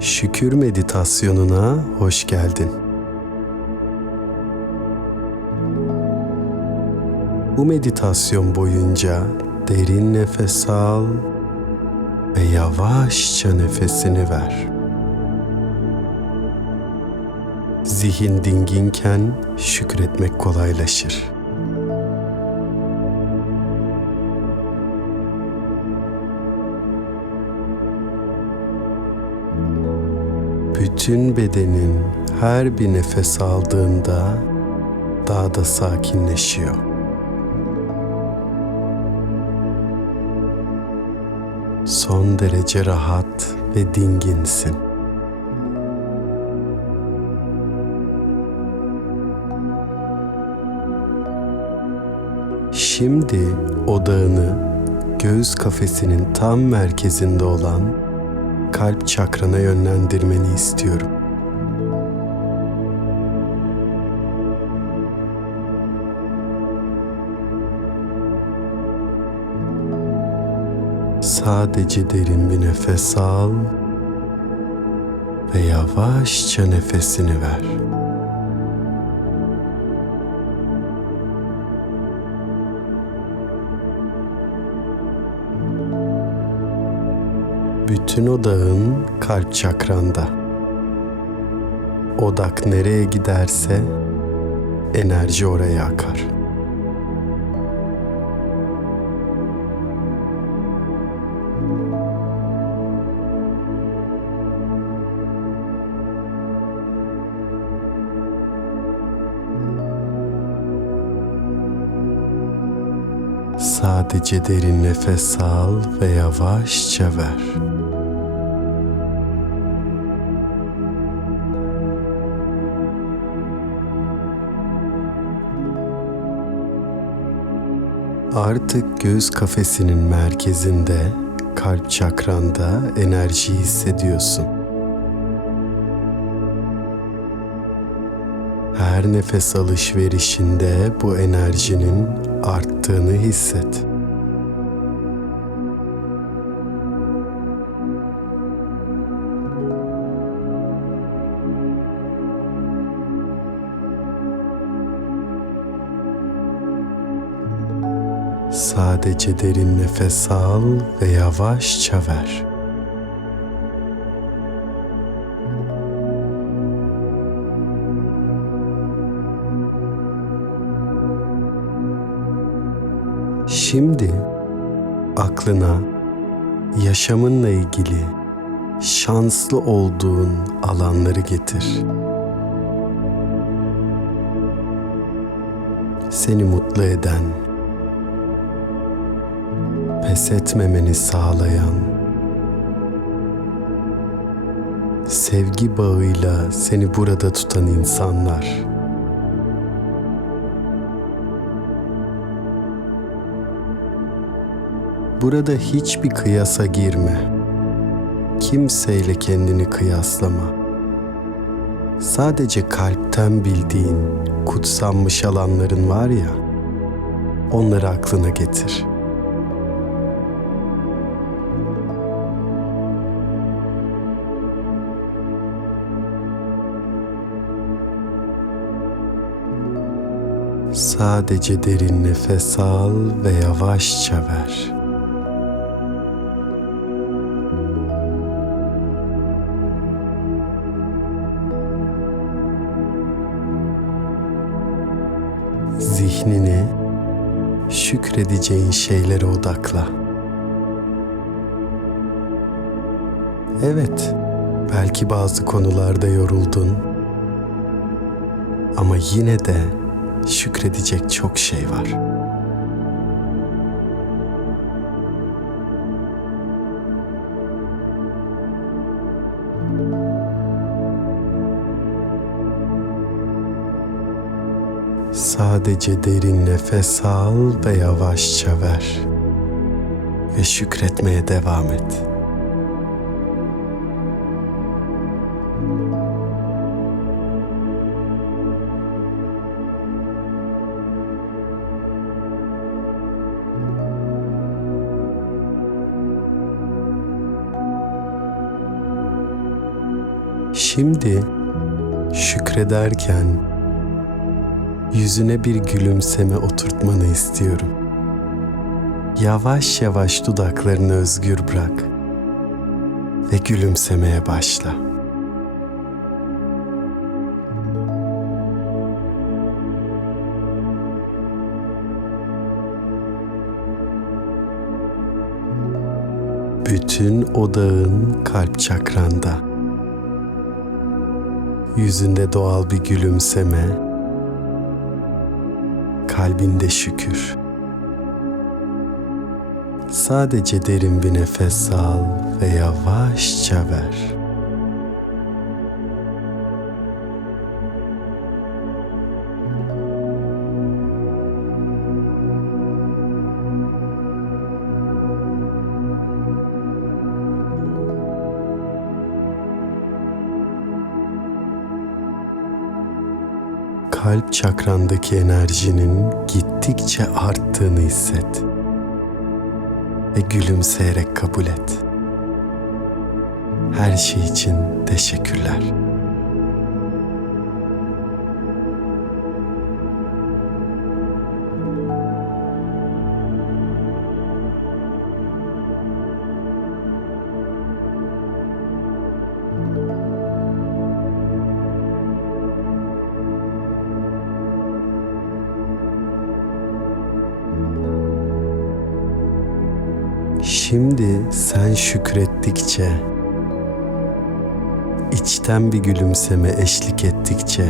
Şükür meditasyonuna hoş geldin. Bu meditasyon boyunca derin nefes al ve yavaşça nefesini ver. Zihin dinginken şükretmek kolaylaşır. Bütün bedenin her bir nefes aldığında daha da sakinleşiyor. Son derece rahat ve dinginsin. Şimdi odağını göğüs kafesinin tam merkezinde olan kalp çakrana yönlendirmeni istiyorum. Sadece derin bir nefes al ve yavaşça nefesini ver. Bütün odağın kalp çakranda. Odak nereye giderse enerji oraya akar. Sadece derin nefes al ve yavaşça ver. Artık göğüs kafesinin merkezinde, kalp çakranda enerjiyi hissediyorsun. Her nefes alışverişinde bu enerjinin arttığını hisset. Sadece derin nefes al ve yavaşça ver. Şimdi aklına yaşamınla ilgili şanslı olduğun alanları getir. Seni mutlu eden, pes etmemeni sağlayan, sevgi bağıyla seni burada tutan insanlar. Burada hiçbir kıyasa girme. Kimseyle kendini kıyaslama. Sadece kalpten bildiğin kutsanmış alanların var ya, onları aklına getir.'' Sadece derin nefes al ve yavaşça ver. Zihnini şükredeceğin şeylere odakla. Evet, belki bazı konularda yoruldun ama yine de şükredecek çok şey var. Sadece derin nefes al ve yavaşça ver. Ve şükretmeye devam et. Şimdi şükrederken yüzüne bir gülümseme oturtmanı istiyorum. Yavaş yavaş dudaklarını özgür bırak ve gülümsemeye başla. Bütün odağın kalp çakranda. Yüzünde doğal bir gülümseme, kalbinde şükür. Sadece derin bir nefes al ve yavaşça ver. Kalp çakrandaki enerjinin gittikçe arttığını hisset. Ve gülümseyerek kabul et. Her şey için teşekkürler. Şimdi sen şükrettikçe, içten bir gülümseme eşlik ettikçe,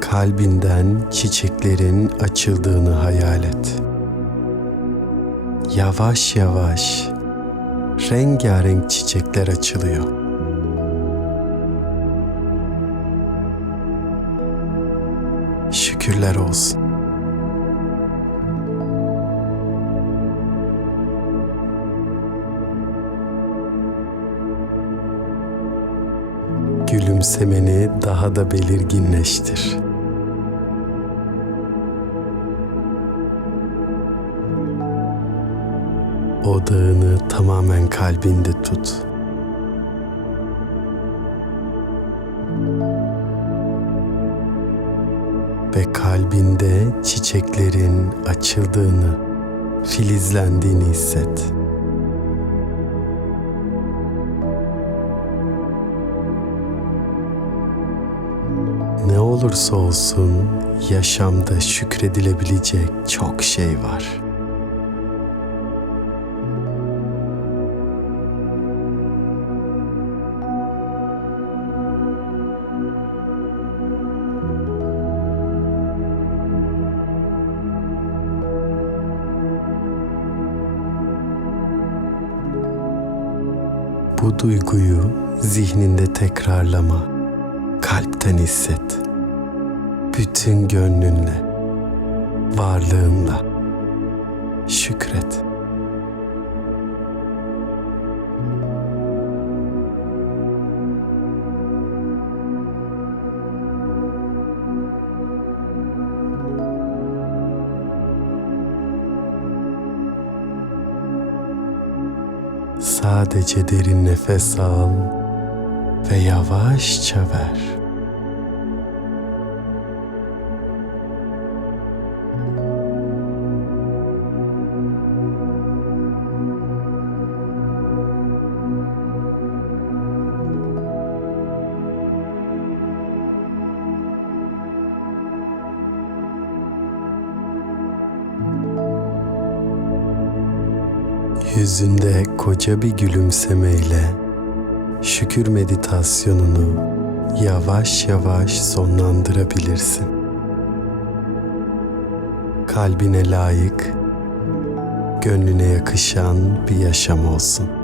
kalbinden çiçeklerin açıldığını hayal et. Yavaş yavaş rengarenk çiçekler açılıyor. Şükürler olsun. Gülümsemeni daha da belirginleştir. Odağını tamamen kalbinde tut. Ve kalbinde çiçeklerin açıldığını, filizlendiğini hisset. Olursa olsun yaşamda şükredilebilecek çok şey var. Bu duyguyu zihninde tekrarlama kalpten hisset. Bütün gönlünle, varlığınla şükret. Sadece derin nefes al ve yavaşça ver. Yüzünde koca bir gülümsemeyle şükür meditasyonunu yavaş yavaş sonlandırabilirsin. Kalbine layık, gönlüne yakışan bir yaşam olsun.